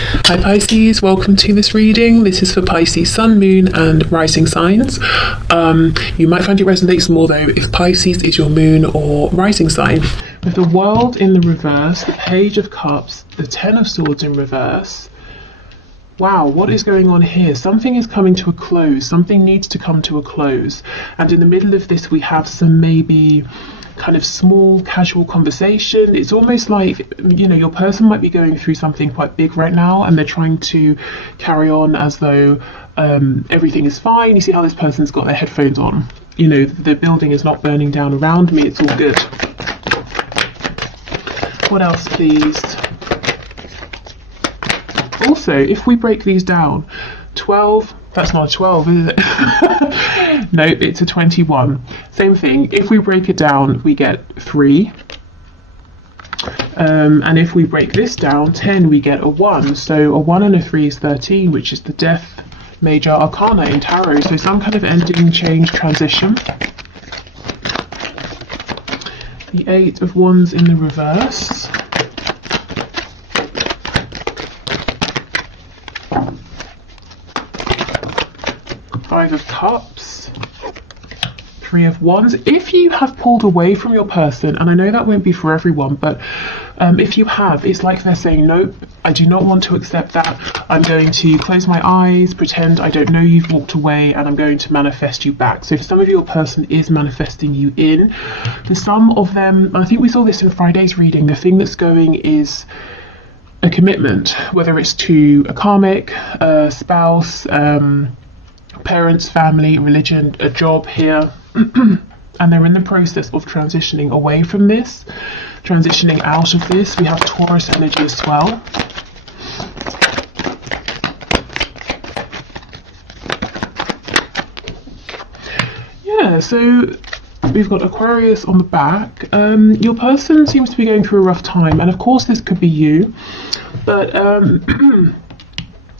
Hi Pisces, welcome to this reading. This is for Pisces Sun, Moon and Rising signs. You might find it resonates more though if Pisces is your moon or rising sign. With the World in the reverse, the Page of Cups, the Ten of Swords in reverse. Wow, what is going on here? Something is coming to a close. Something needs to come to a close. And in the middle of this we have some maybe kind of small casual conversation. It's almost like, you know, your person might be going through something quite big right now and they're trying to carry on as though everything is fine. You see how this person's got their headphones on. You know, the building is not burning down around me, it's all good. What else, please? Also, if we break these down, 12, that's not a 12, is it? No, it's a 21. Same thing. If we break it down, we get 3. And if we break this down, 10, we get a 1. So a 1 and a 3 is 13, which is the Death Major Arcana in Tarot. So some kind of ending, change, transition. The 8 of Wands in the reverse. Five of Cups, 3 of Wands. If you have pulled away from your person, and I know that won't be for everyone, but if you have, it's like they're saying, nope, I do not want to accept that. I'm going to close my eyes, pretend I don't know you've walked away, and I'm going to manifest you back. So for some of you, your person is manifesting you in. For some of them, and I think we saw this in Friday's reading, the thing that's going is a commitment, whether it's to a karmic, a spouse, parents, family, religion, a job here, and they're in the process of transitioning away from this, transitioning out of this. We have Taurus energy as well. Yeah, so we've got Aquarius on the back. Your person seems to be going through a rough time, and of course this could be you, but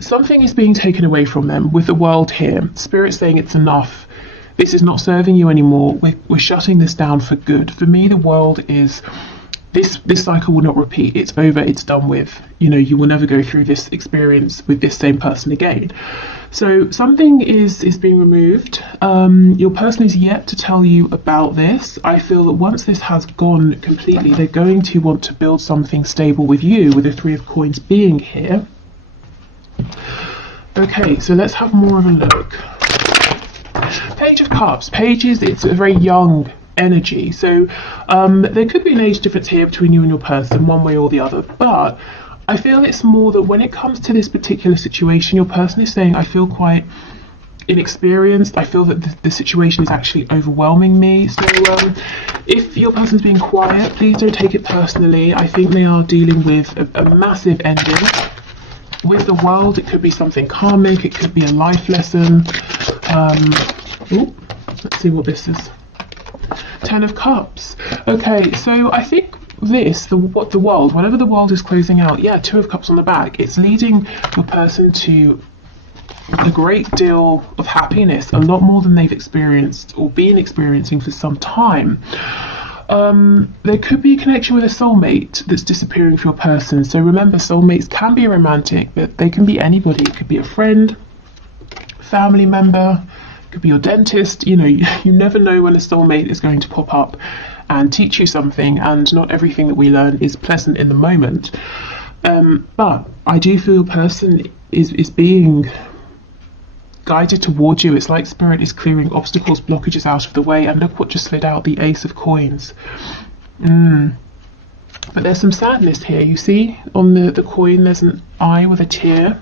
something is being taken away from them with the World here. Spirit saying it's enough. This is not serving you anymore. We're shutting this down for good. For me, the World is, this cycle will not repeat. It's over, it's done with. You know, you will never go through this experience with this same person again. So something is being removed. Your person is yet to tell you about this. I feel that once this has gone completely, they're going to want to build something stable with you, with the 3 of Coins being here. Okay, so let's have more of a look. Page of Cups. Pages, it's a very young energy. So there could be an age difference here between you and your person, one way or the other. But I feel it's more that when it comes to this particular situation, your person is saying, I feel quite inexperienced. I feel that the situation is actually overwhelming me. So if your person's being quiet, please don't take it personally. I think they are dealing with a massive ending. With the World, it could be something karmic, it could be a life lesson. Let's see what this is. 10 of Cups. Okay, so I think this, the World, whenever the World is closing out, yeah, 2 of Cups on the back, it's leading your person to a great deal of happiness, a lot more than they've experienced or been experiencing for some time. There could be a connection with a soulmate that's disappearing for your person. So remember, soulmates can be romantic, but they can be anybody. It could be a friend, family member, it could be your dentist. You know, you never know when a soulmate is going to pop up and teach you something, and not everything that we learn is pleasant in the moment. But I do feel your person is being guided towards you. It's like Spirit is clearing obstacles, blockages out of the way. And look what just slid out, the Ace of Coins. But there's some sadness here. You see on the coin there's an eye with a tear.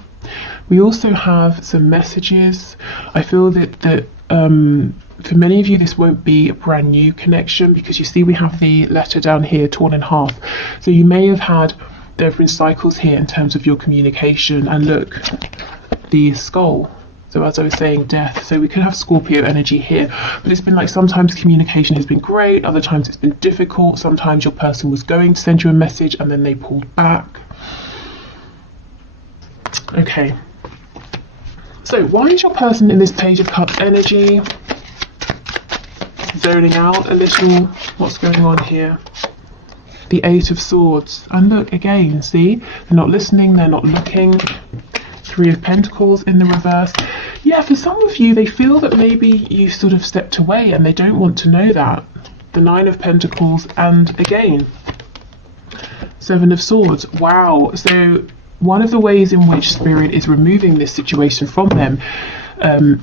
We also have some messages. I feel that for many of you this won't be a brand new connection, because you see we have the letter down here torn in half. So you may have had, there have been cycles here in terms of your communication. And look, the skull. So as I was saying, death. So we could have Scorpio energy here, but it's been like sometimes communication has been great, other times it's been difficult. Sometimes your person was going to send you a message and then they pulled back. Okay. So why is your person in this Page of Cups energy? Zoning out a little. What's going on here? the Eight of Swords. And look, again, see? They're not listening, they're not looking. Three of Pentacles in the reverse. Yeah, for some of you, they feel that maybe you sort of stepped away and they don't want to know that. The Nine of Pentacles, and again, Seven of Swords. Wow. So one of the ways in which Spirit is removing this situation from them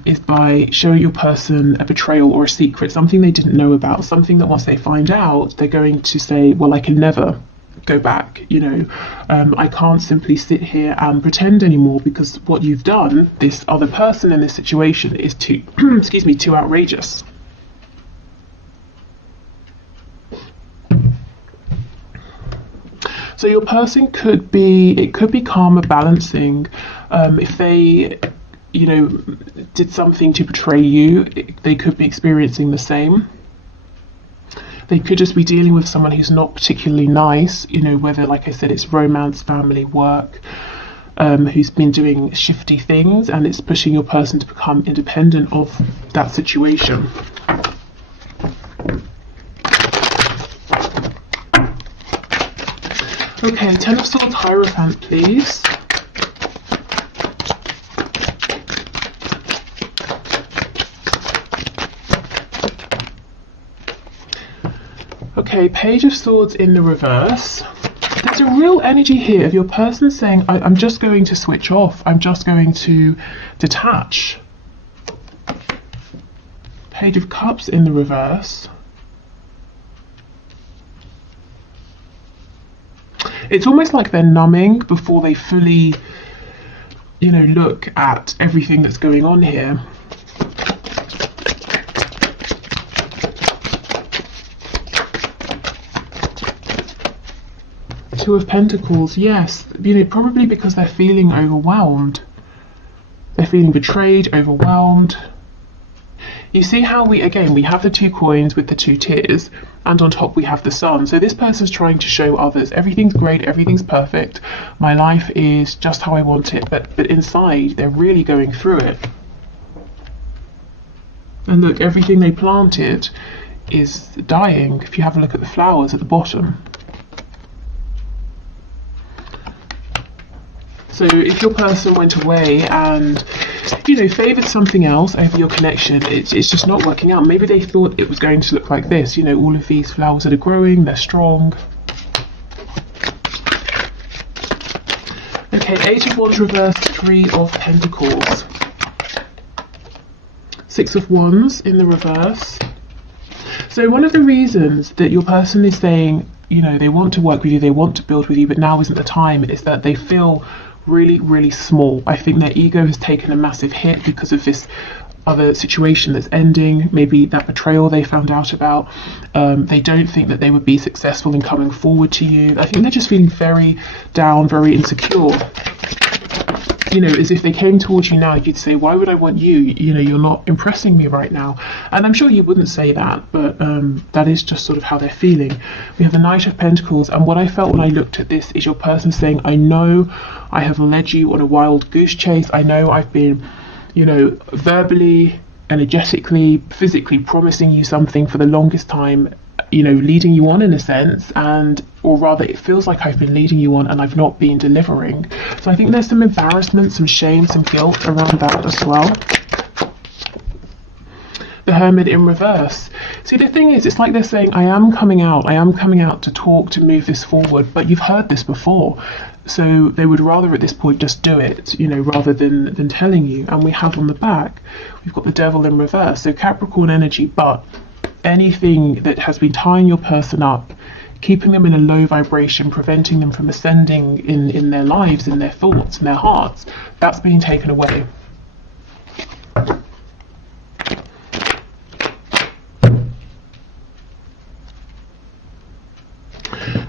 is by showing your person a betrayal or a secret, something they didn't know about, something that once they find out, they're going to say, well, I can never go back, you know, I can't simply sit here and pretend anymore, because what you've done, this other person in this situation, is too, excuse me, too outrageous. So your person could be, it could be karma balancing. If they, you know, did something to betray you, they could be experiencing the same. They could just be dealing with someone who's not particularly nice, you know, whether, like I said, it's romance, family, work, who's been doing shifty things, and it's pushing your person to become independent of that situation. Okay, Ten of Swords Hierophant, please. Okay, Page of Swords in the reverse. There's a real energy here of your person saying, I'm just going to switch off. I'm just going to detach. Page of Cups in the reverse. It's almost like they're numbing before they fully, you know, look at everything that's going on here. Two of Pentacles, yes, you know, probably because they're feeling overwhelmed. They're feeling betrayed, overwhelmed. You see how we have the two coins with the two tears, and on top we have the sun. So this person's trying to show others everything's great, everything's perfect, my life is just how I want it, but inside they're really going through it. And look, everything they planted is dying. If you have a look at the flowers at the bottom. So if your person went away and, you know, favoured something else over your connection, it's just not working out. Maybe they thought it was going to look like this, you know, all of these flowers that are growing, they're strong. Okay, Eight of Wands reverse, Three of Pentacles. Six of Wands in the reverse. So one of the reasons that your person is saying, you know, they want to work with you, they want to build with you, but now isn't the time, is that they feel really, really small. I think their ego has taken a massive hit because of this other situation that's ending, maybe that betrayal they found out about. They don't think that they would be successful in coming forward to you. I think they're just feeling very down, very insecure. You know, as if they came towards you now, you'd say, why would I want you? You know, you're not impressing me right now. And I'm sure you wouldn't say that, but that is just sort of how they're feeling. We have the Knight of Pentacles, and what I felt when I looked at this is your person saying, I know I have led you on a wild goose chase. I know I've been, you know, verbally, energetically, physically promising you something for the longest time, you know, leading you on in a sense, and or rather it feels like I've been leading you on and I've not been delivering. So I think there's some embarrassment, some shame, some guilt around that as well. The Hermit in reverse. See, the thing is, it's like they're saying, I am coming out to talk, to move this forward, but you've heard this before. So they would rather at this point just do it, you know, rather than telling you. And we have on the back, we've got the Devil in reverse. So Capricorn energy, but anything that has been tying your person up, keeping them in a low vibration, preventing them from ascending in their lives, in their thoughts, in their hearts, that's being taken away.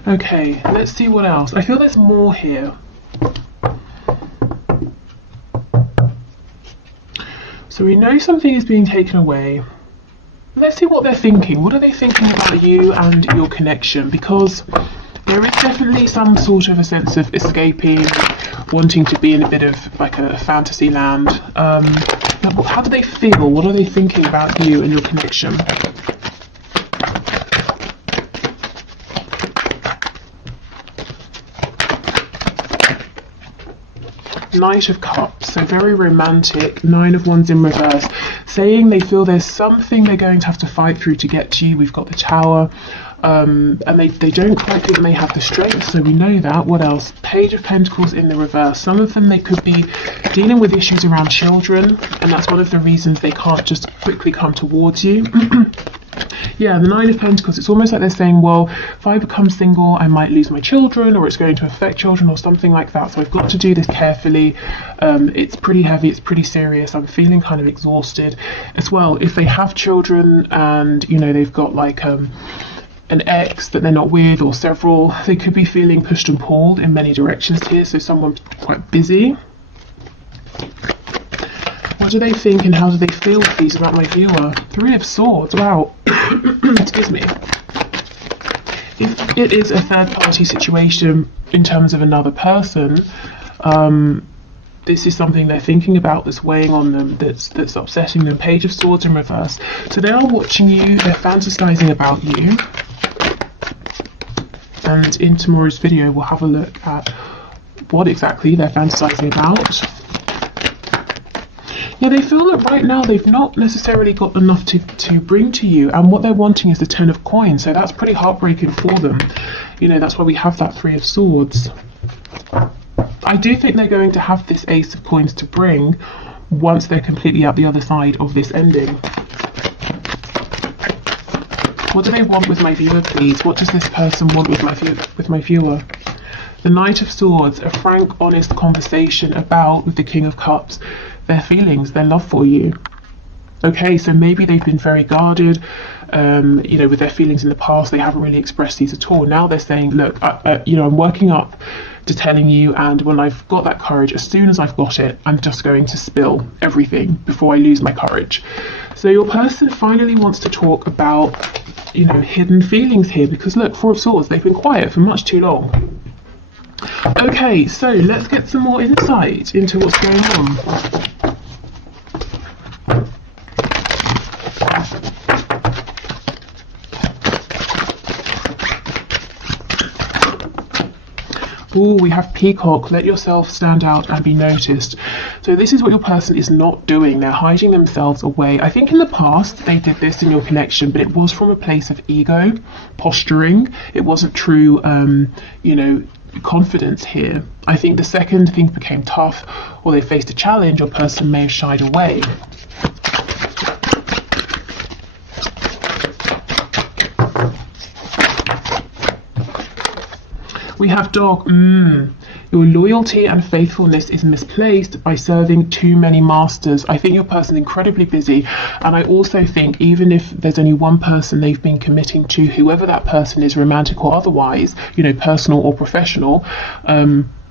Okay, let's see what else. I feel there's more here. So we know something is being taken away. Let's see what they're thinking. What are they thinking about you and your connection? Because there is definitely some sort of a sense of escaping, wanting to be in a bit of like a fantasy land. How do they feel? What are they thinking about you and your connection? Knight of Cups, so very romantic. Nine of Wands in reverse, saying they feel there's something they're going to have to fight through to get to you. We've got the Tower, and they don't quite think they have the strength, so we know that. What else? Page of Pentacles in the reverse. Some of them, they could be dealing with issues around children, and that's one of the reasons they can't just quickly come towards you. Yeah, the Nine of Pentacles, it's almost like they're saying, well, if I become single, I might lose my children, or it's going to affect children, or something like that. So I've got to do this carefully. It's pretty heavy, it's pretty serious. I'm feeling kind of exhausted as well. If they have children and, you know, they've got like an ex that they're not with, or several, they could be feeling pushed and pulled in many directions here. So someone's quite busy. What do they think and how do they feel, please, about my viewer? Three of Swords, wow. Excuse me. If it is a third party situation in terms of another person, this is something they're thinking about, that's weighing on them, that's upsetting them. Page of Swords in reverse. So they are watching you, they're fantasizing about you. And in tomorrow's video, we'll have a look at what exactly they're fantasizing about. Yeah, they feel that right now they've not necessarily got enough to bring to you, and what they're wanting is the Ten of Coins, so that's pretty heartbreaking for them. You know, that's why we have that Three of Swords. I do think they're going to have this Ace of Coins to bring once they're completely out the other side of this ending. What do they want with my viewer, please? What does this person want with my viewer? The Knight of Swords, a frank, honest conversation about, with the King of Cups, their feelings, their love for you. Okay, so maybe they've been very guarded, you know, with their feelings in the past. They haven't really expressed these at all. Now they're saying, look, you know, I'm working up to telling you, and when I've got that courage, as soon as I've got it, I'm just going to spill everything before I lose my courage. So your person finally wants to talk about, you know, hidden feelings here, because look, Four of Swords, they've been quiet for much too long. Okay, so let's get some more insight into what's going on. Oh, we have Peacock. Let yourself stand out and be noticed. So this is what your person is not doing. They're hiding themselves away. I think in the past they did this in your connection, but it was from a place of ego, posturing. It wasn't true, you know, confidence here. I think the second things became tough, or they faced a challenge, your person may have shied away. We have Dog. Your loyalty and faithfulness is misplaced by serving too many masters. I think your person's incredibly busy, and I also think even if there's only one person they've been committing to, whoever that person is, romantic or otherwise, you know, personal or professional,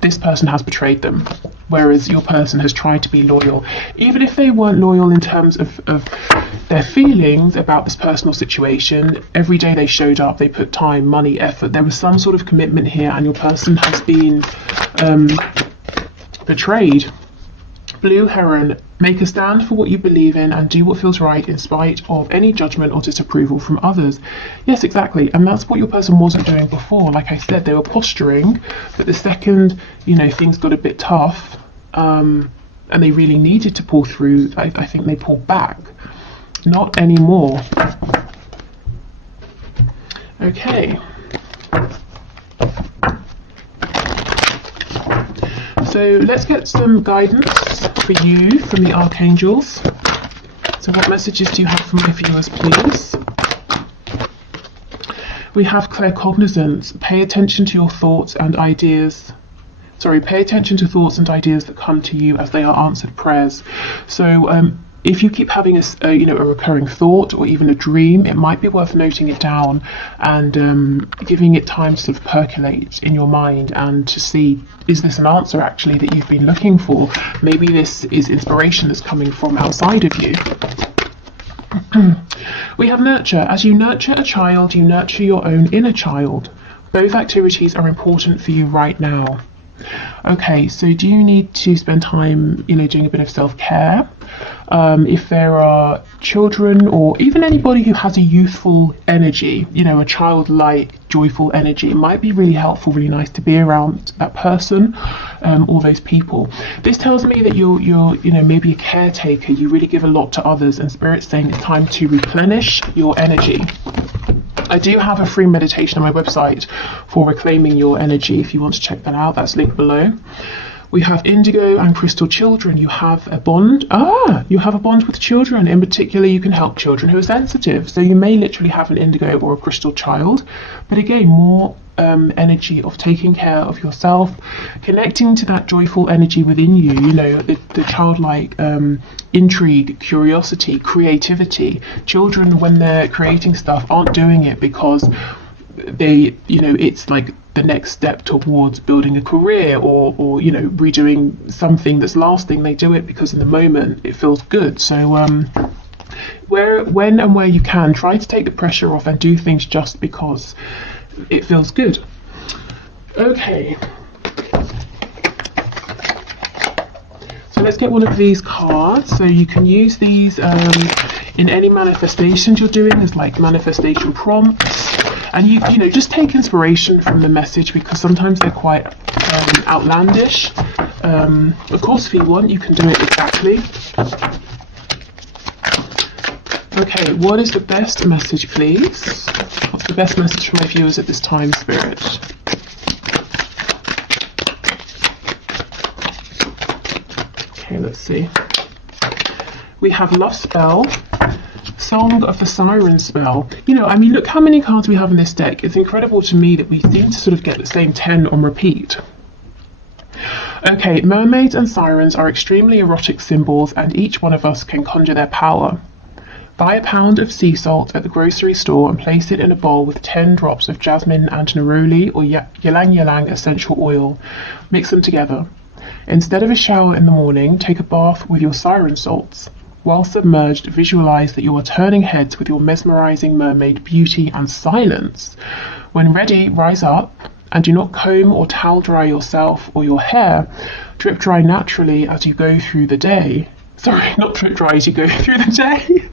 this person has betrayed them, whereas your person has tried to be loyal. Even if they weren't loyal in terms of their feelings about this personal situation, every day they showed up, they put time, money, effort. There was some sort of commitment here, and your person has been betrayed. Blue Heron, make a stand for what you believe in and do what feels right in spite of any judgment or disapproval from others. Yes, exactly, and that's what your person wasn't doing before. Like I said, they were posturing, but the second, you know, things got a bit tough, and they really needed to pull through, I think they pulled back. Not anymore. Okay. So let's get some guidance for you from the archangels. So what messages do you have for my viewers, please? We have claircognizance. Pay attention to your thoughts and ideas. Pay attention to thoughts and ideas that come to you as they are answered prayers. So if you keep having a recurring thought or even a dream, it might be worth noting it down and giving it time to sort of percolate in your mind and to see, is this an answer actually that you've been looking for? Maybe this is inspiration that's coming from outside of you. We have nurture. As you nurture a child, you nurture your own inner child. Both activities are important for you right now. Okay, so do you need to spend time, you know, doing a bit of self-care? If there are children or even anybody who has a youthful energy, you know, a childlike, joyful energy, it might be really helpful, really nice to be around that person or those people. This tells me that you're, you know, maybe a caretaker. You really give a lot to others, and Spirit's saying it's time to replenish your energy. I do have a free meditation on my website for reclaiming your energy. If you want to check that out, that's linked below. We have indigo and crystal children. You have a bond. You have a bond with children. In particular, you can help children who are sensitive. So you may literally have an indigo or a crystal child. But again, more energy of taking care of yourself, connecting to that joyful energy within you, you know, the childlike intrigue, curiosity, creativity. Children, when they're creating stuff, aren't doing it because they, you know, it's like the next step towards building a career or you know, redoing something that's lasting. They do it because in the moment it feels good. So when and where you can, try to take the pressure off and do things just because it feels good. Okay, so let's get one of these cards. So you can use these in any manifestations you're doing as like manifestation prompts. And you know, just take inspiration from the message because sometimes they're quite outlandish. Of course, if you want, you can do it exactly. Okay, what is the best message, please? What's the best message for my viewers at this time, Spirit? Okay, let's see. We have Love Spell. Song of the Siren spell. You know, I mean, look how many cards we have in this deck. It's incredible to me that we seem to sort of get the same 10 on repeat. Okay, mermaids and sirens are extremely erotic symbols, and each one of us can conjure their power. Buy a pound of sea salt at the grocery store and place it in a bowl with 10 drops of jasmine and neroli or ylang ylang essential oil. Mix them together. Instead of a shower in the morning, take a bath with your siren salts. While submerged, visualize that you are turning heads with your mesmerizing mermaid beauty and silence. When ready, rise up and do not comb or towel dry yourself or your hair. Drip dry naturally as you go through the day. Sorry, not drip dry as you go through the day.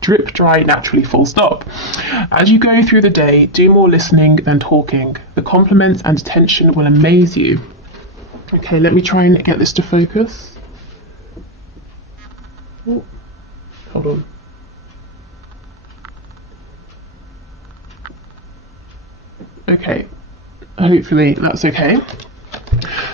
Drip dry naturally, full stop. As you go through the day, do more listening than talking. The compliments and attention will amaze you. Okay, let me try and get this to focus. Ooh, hold on. Okay, hopefully that's okay.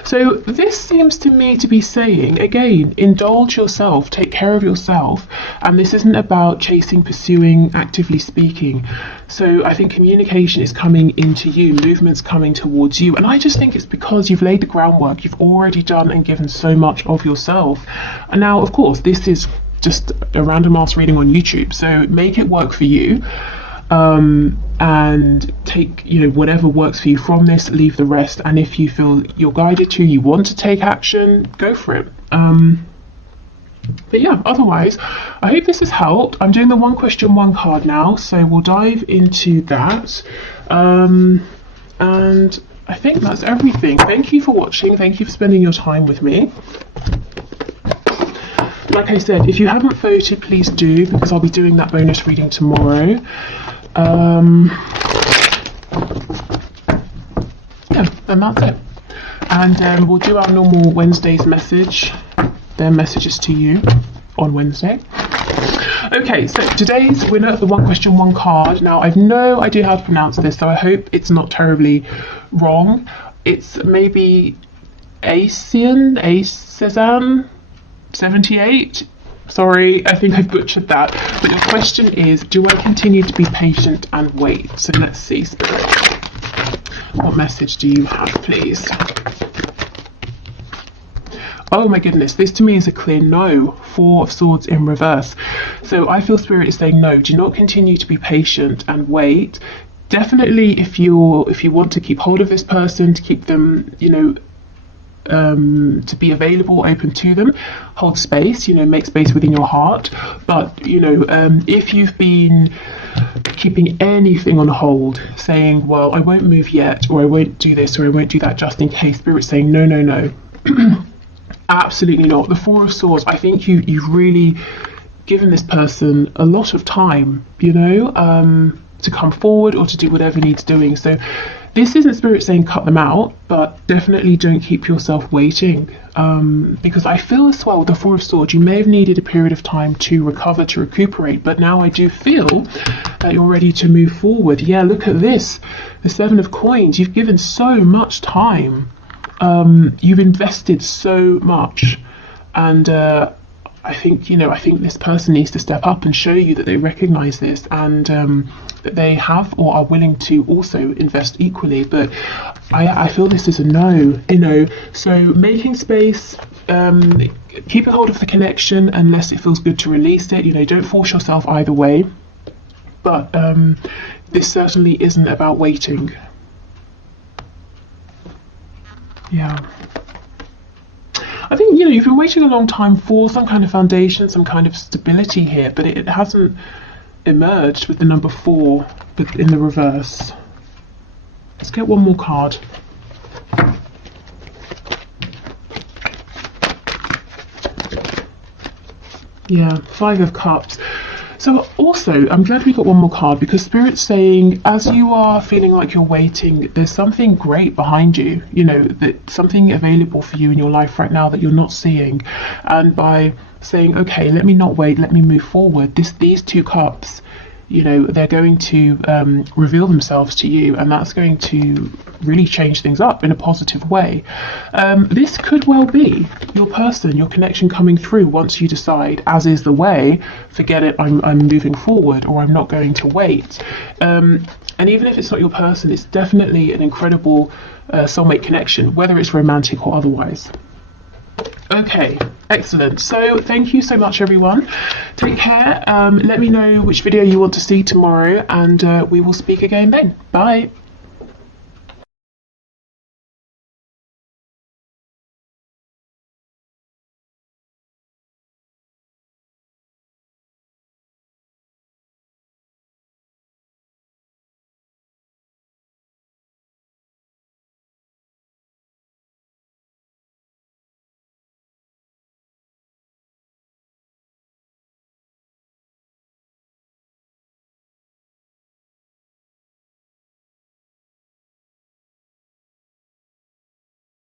So this seems to me to be saying, again, indulge yourself, take care of yourself, and this isn't about chasing, pursuing, actively speaking. So I think communication is coming into you, movement's coming towards you, and I just think it's because you've laid the groundwork, you've already done and given so much of yourself. And now, of course, this is just a random ass reading on YouTube, so make it work for you. And take, you know, whatever works for you from this, leave the rest, and if you feel you're guided to, you want to take action, go for it. But yeah, otherwise, I hope this has helped. I'm doing the one question, one card now, so we'll dive into that. And I think that's everything. Thank you for watching. Thank you for spending your time with me. Like I said, if you haven't voted, please do, because I'll be doing that bonus reading tomorrow. Yeah, and that's it. And we'll do our normal Wednesday's message, their messages to you on Wednesday. Okay, so today's winner of the one question, one card. Now, I've no idea how to pronounce this, so I hope it's not terribly wrong. It's maybe Cezanne 78. Sorry, I think I've butchered that. But your question is, do I continue to be patient and wait? So let's see, Spirit. What message do you have, please? Oh my goodness, this to me is a clear no. 4 of Swords in reverse. So I feel Spirit is saying no, do not continue to be patient and wait. Definitely if you want to keep hold of this person, to keep them, you know, to be available, open to them, hold space, you know, make space within your heart. But, you know, if you've been keeping anything on hold, saying, well, I won't move yet, or I won't do this, or I won't do that just in case, Spirit's saying, no, no, no. Absolutely not. The Four of Swords, I think you've really given this person a lot of time, you know, to come forward or to do whatever needs doing. So this isn't Spirit saying cut them out, but definitely don't keep yourself waiting, because I feel as well with the Four of Swords, you may have needed a period of time to recover, to recuperate, but now I do feel that you're ready to move forward. Yeah, look at this, the Seven of Coins. You've given so much time, you've invested so much, and I think, you know, I think this person needs to step up and show you that they recognize this, and that they have or are willing to also invest equally. But I feel this is a no, you know. So making space, keeping hold of the connection unless it feels good to release it. You know, don't force yourself either way. But this certainly isn't about waiting. Yeah. I think, you know, you've been waiting a long time for some kind of foundation, some kind of stability here, but it hasn't emerged with the number 4, but in the reverse. Let's get one more card. Yeah, Five of Cups. So also, I'm glad we got one more card, because Spirit's saying, as you are feeling like you're waiting, there's something great behind you, you know, that something available for you in your life right now that you're not seeing. And by saying, okay, let me not wait, let me move forward, these 2 cups, you know, they're going to reveal themselves to you, and that's going to really change things up in a positive way. This could well be your person, your connection coming through once you decide, as is the way, forget it, I'm moving forward, or I'm not going to wait. And even if it's not your person, it's definitely an incredible soulmate connection, whether it's romantic or otherwise. Okay, excellent. So thank you so much, everyone. Take care. Let me know which video you want to see tomorrow, and we will speak again then. Bye.